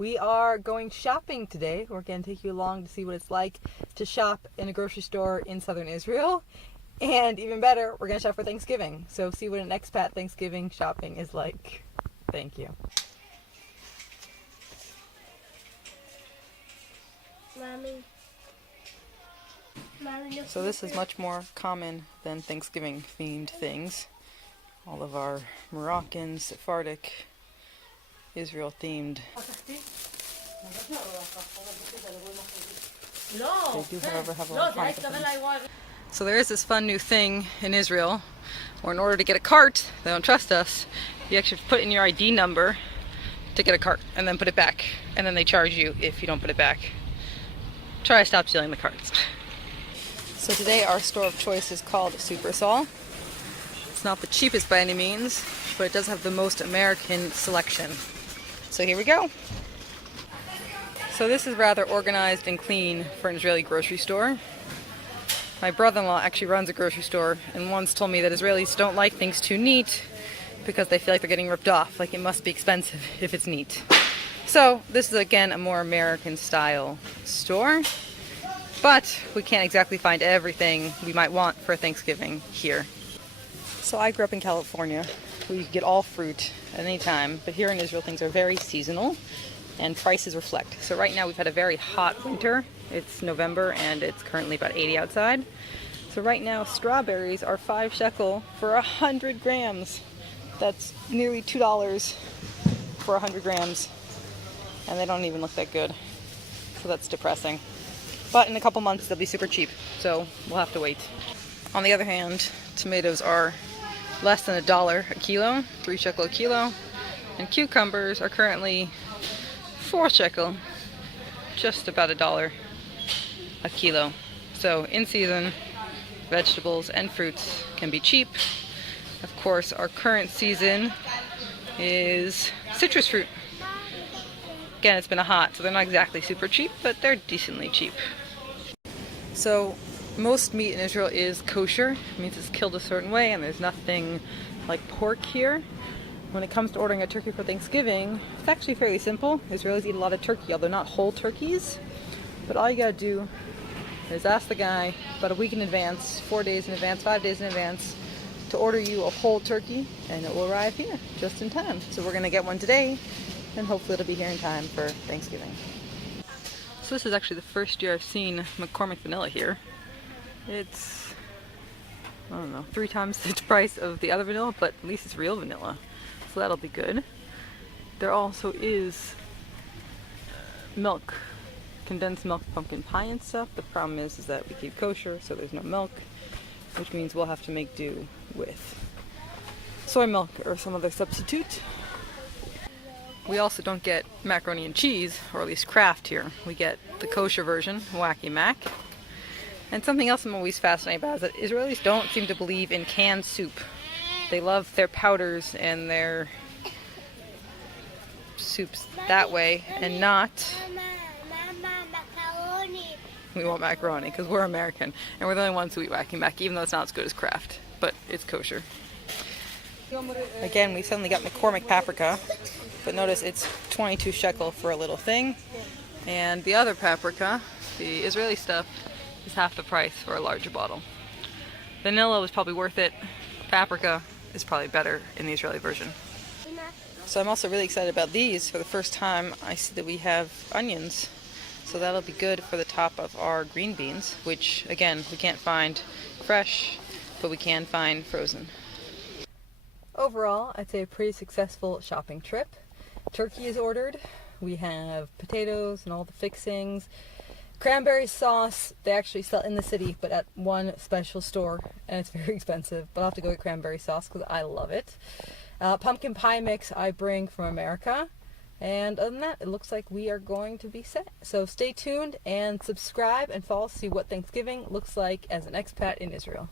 We are going shopping today. We're going to take you along to see what it's like to shop in a grocery store in southern Israel. And even better, we're going to shop for Thanksgiving. So see what an expat Thanksgiving shopping is like. Thank you. Mommy. So this is much more common than Thanksgiving themed things. All of our Moroccan, Sephardic, Israel themed. They do, however, have a lot of Hanukkah things. So there is this fun new thing in Israel, where in order to get a cart, they don't trust us, you actually put in your ID number to get a cart, and then put it back, and then they charge you if you don't put it back. Try to stop stealing the carts. So today our store of choice is called Super Sol. It's not the cheapest by any means, but it does have the most American selection. So here we go. So this is rather organized and clean for an Israeli grocery store. My brother-in-law actually runs a grocery store and once told me that Israelis don't like things too neat because they feel like they're getting ripped off, like it must be expensive if it's neat. So this is again a more American style store, but we can't exactly find everything we might want for Thanksgiving here. So I grew up in California where you could get all fruit at any time, but here in Israel things are very seasonal and prices reflect. So right now we've had a very hot winter. It's November and it's currently about 80 outside. So right now strawberries are 5 shekel for 100 grams. That's nearly $2 for 100 grams. And they don't even look that good. So that's depressing. But in a couple months they'll be super cheap. So we'll have to wait. On the other hand, tomatoes are less than $1 a kilo, 3 shekel a kilo. And cucumbers are currently 4 shekel, just about $1 a kilo. So in season, vegetables and fruits can be cheap. Of course, our current season is citrus fruit. Again, it's been a hot, so they're not exactly super cheap, but they're decently cheap. So most meat in Israel is kosher. It means it's killed a certain way and there's nothing like pork here. When it comes to ordering a turkey for Thanksgiving, it's actually fairly simple. Israelis eat a lot of turkey, although not whole turkeys. But all you gotta do is ask the guy about a week in advance, 4 days in advance, 5 days in advance, to order you a whole turkey, and it will arrive here just in time. So we're gonna get one today, and hopefully it'll be here in time for Thanksgiving. So this is actually the first year I've seen McCormick vanilla here. It's, I don't know, 3 times the price of the other vanilla, but at least it's real vanilla. So that'll be good. There also is milk, condensed milk, pumpkin pie and stuff. The problem is that we keep kosher, so there's no milk, which means we'll have to make do with soy milk or some other substitute. We also don't get macaroni and cheese, or at least Kraft here. We get the kosher version, Wacky Mac. And something else I'm always fascinated about is that Israelis don't seem to believe in canned soup. They love their powders and their soups that way, and not... We want macaroni because we're American, and we're the only ones who eat Wacky Mac, even though it's not as good as Kraft, but it's kosher. Again, we suddenly got McCormick paprika, but notice it's 22 shekel for a little thing, and the other paprika, the Israeli stuff, is half the price for a larger bottle. Vanilla was probably worth it. Paprika is probably better in the Israeli version. So I'm also really excited about these. For the first time I see that we have onions. So that'll be good for the top of our green beans, which again we can't find fresh, but we can find frozen. Overall, I'd say a pretty successful shopping trip. Turkey is ordered. We have potatoes and all the fixings. Cranberry sauce, they actually sell in the city, but at one special store, and it's very expensive, but I'll have to go get cranberry sauce because I love it. Pumpkin pie mix I bring from America, and other than that, it looks like we are going to be set. So stay tuned and subscribe and follow to see what Thanksgiving looks like as an expat in Israel.